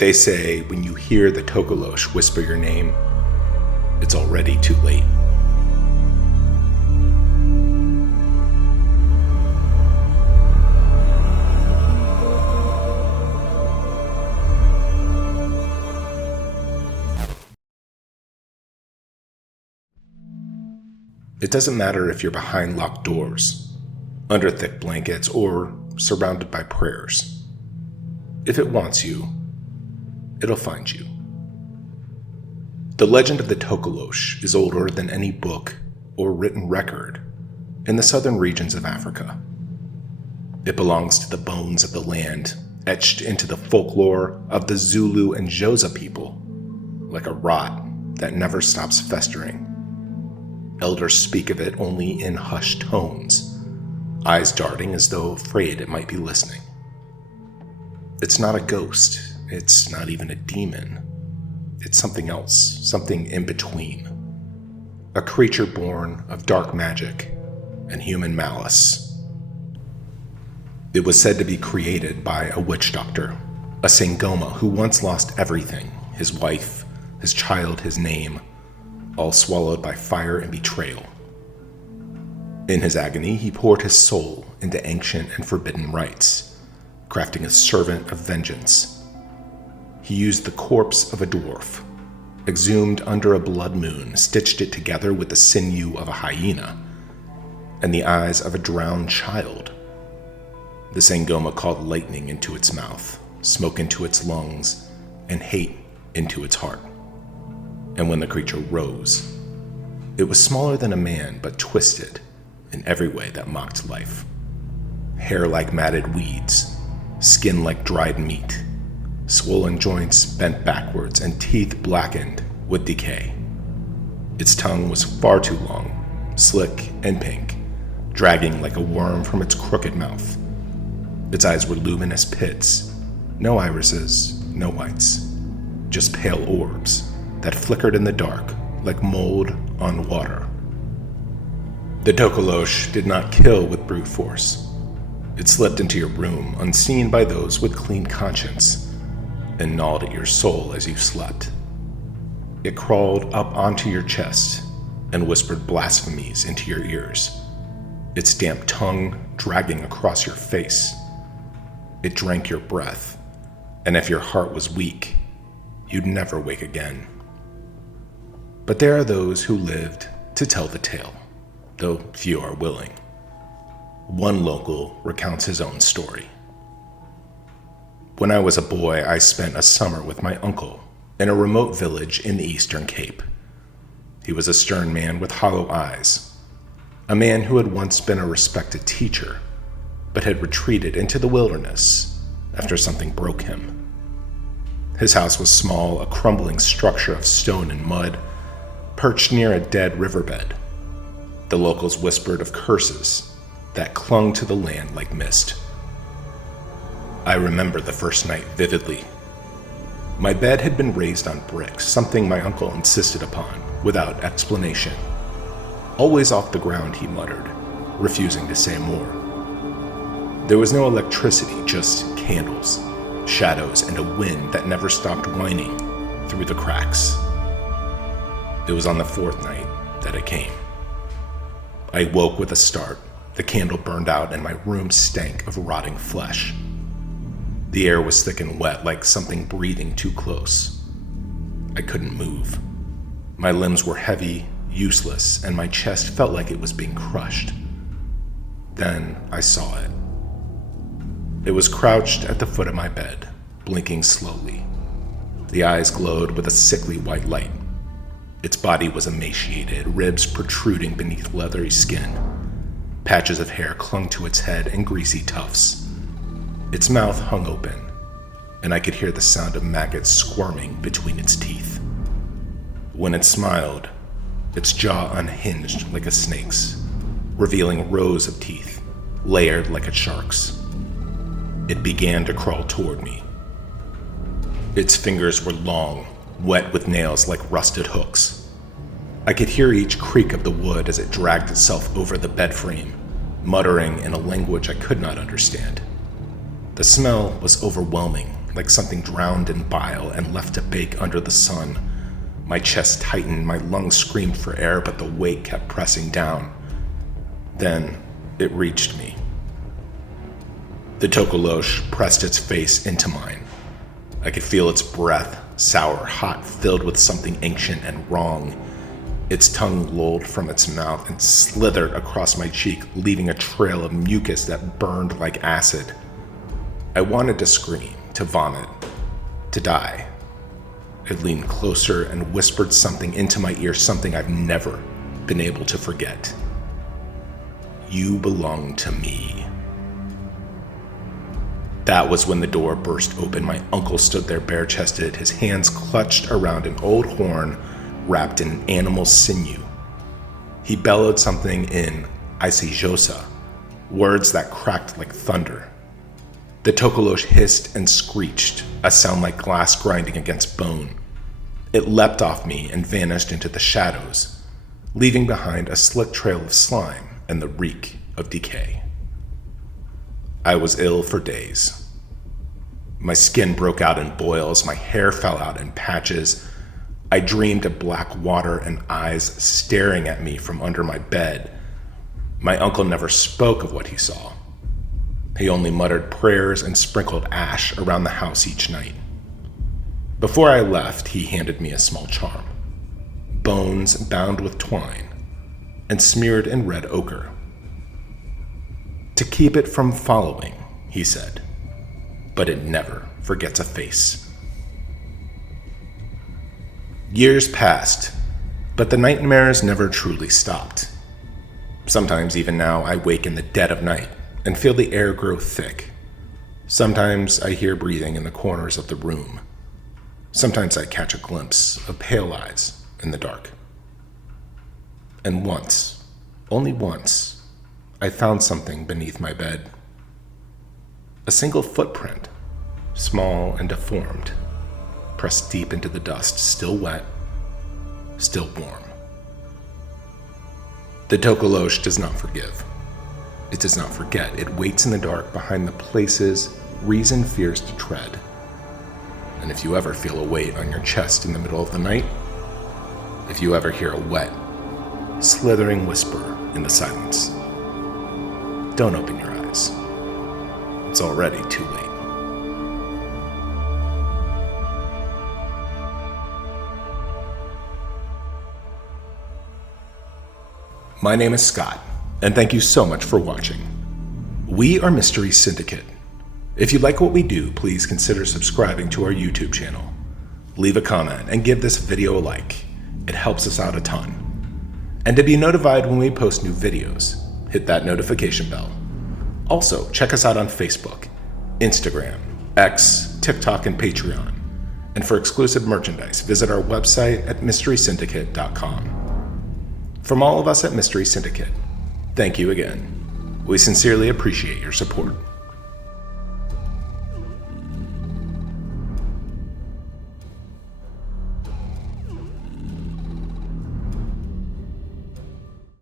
They say when you hear the Tokoloshe whisper your name, it's already too late. It doesn't matter if you're behind locked doors, under thick blankets, or surrounded by prayers. If it wants you, it'll find you. The legend of the Tokoloshe is older than any book or written record in the southern regions of Africa. It belongs to the bones of the land, etched into the folklore of the Zulu and Xhosa people, like a rot that never stops festering. Elders speak of it only in hushed tones, eyes darting as though afraid it might be listening. It's not a ghost, it's not even a demon. It's something else, something in between. A creature born of dark magic and human malice. It was said to be created by a witch doctor, a Sangoma who once lost everything, his wife, his child, his name, all swallowed by fire and betrayal. In his agony, he poured his soul into ancient and forbidden rites, crafting a servant of vengeance. He used the corpse of a dwarf, exhumed under a blood moon, stitched it together with the sinew of a hyena, and the eyes of a drowned child. The Sangoma called lightning into its mouth, smoke into its lungs, and hate into its heart. And when the creature rose, it was smaller than a man, but twisted in every way that mocked life. Hair like matted weeds, skin like dried meat, swollen joints bent backwards, and teeth blackened with decay. Its tongue was far too long, slick and pink, dragging like a worm from its crooked mouth. Its eyes were luminous pits, no irises, no whites, just pale orbs that flickered in the dark like mold on water. The Tokoloshe did not kill with brute force. It slipped into your room unseen by those with clean conscience and gnawed at your soul as you slept. It crawled up onto your chest and whispered blasphemies into your ears, its damp tongue dragging across your face. It drank your breath, and if your heart was weak, you'd never wake again. But there are those who lived to tell the tale, though few are willing. One local recounts his own story. When I was a boy, I spent a summer with my uncle in a remote village in the Eastern Cape. He was a stern man with hollow eyes, a man who had once been a respected teacher, but had retreated into the wilderness after something broke him. His house was small, a crumbling structure of stone and mud, perched near a dead riverbed. The locals whispered of curses that clung to the land like mist. I remember the first night vividly. My bed had been raised on bricks, something my uncle insisted upon, without explanation. Always off the ground, he muttered, refusing to say more. There was no electricity, just candles, shadows, and a wind that never stopped whining through the cracks. It was on the fourth night that it came. I woke with a start. The candle burned out and my room stank of rotting flesh. The air was thick and wet, like something breathing too close. I couldn't move. My limbs were heavy, useless, and my chest felt like it was being crushed. Then I saw it. It was crouched at the foot of my bed, blinking slowly. The eyes glowed with a sickly white light. Its body was emaciated, ribs protruding beneath leathery skin. Patches of hair clung to its head in greasy tufts. Its mouth hung open, and I could hear the sound of maggots squirming between its teeth. When it smiled, its jaw unhinged like a snake's, revealing rows of teeth, layered like a shark's. It began to crawl toward me. Its fingers were long, wet with nails like rusted hooks. I could hear each creak of the wood as it dragged itself over the bed frame, muttering in a language I could not understand. The smell was overwhelming, like something drowned in bile and left to bake under the sun. My chest tightened, my lungs screamed for air, but the weight kept pressing down. Then it reached me. The Tokoloshe pressed its face into mine. I could feel its breath, sour, hot, filled with something ancient and wrong. Its tongue lolled from its mouth and slithered across my cheek, leaving a trail of mucus that burned like acid. I wanted to scream, to vomit, to die. It leaned closer and whispered something into my ear, something I've never been able to forget. You belong to me. That was when the door burst open. My uncle stood there bare-chested, his hands clutched around an old horn wrapped in an animal's sinew. He bellowed something in Isijosa, words that cracked like thunder. The Tokoloshe hissed and screeched, a sound like glass grinding against bone. It leapt off me and vanished into the shadows, leaving behind a slick trail of slime and the reek of decay. I was ill for days. My skin broke out in boils, my hair fell out in patches. I dreamed of black water and eyes staring at me from under my bed. My uncle never spoke of what he saw. He only muttered prayers and sprinkled ash around the house each night. Before I left, he handed me a small charm. Bones bound with twine and smeared in red ochre. To keep it from following, he said, but it never forgets a face. Years passed, but the nightmares never truly stopped. Sometimes, even now, I wake in the dead of night and feel the air grow thick. Sometimes I hear breathing in the corners of the room. Sometimes I catch a glimpse of pale eyes in the dark. And once, only once, I found something beneath my bed. A single footprint, small and deformed, pressed deep into the dust, still wet, still warm. The Tokoloshe does not forgive. It does not forget. It waits in the dark behind the places reason fears to tread. And if you ever feel a weight on your chest in the middle of the night, if you ever hear a wet, slithering whisper in the silence, don't open your eyes. It's already too late. My name is Scott, and thank you so much for watching. We are Mystery Syndicate. If you like what we do, please consider subscribing to our YouTube channel. Leave a comment and give this video a like. It helps us out a ton. And to be notified when we post new videos, hit that notification bell. Also, check us out on Facebook, Instagram, X, TikTok, and Patreon. And for exclusive merchandise, visit our website at mysterysyndicate.com. From all of us at Mystery Syndicate, thank you again. We sincerely appreciate your support.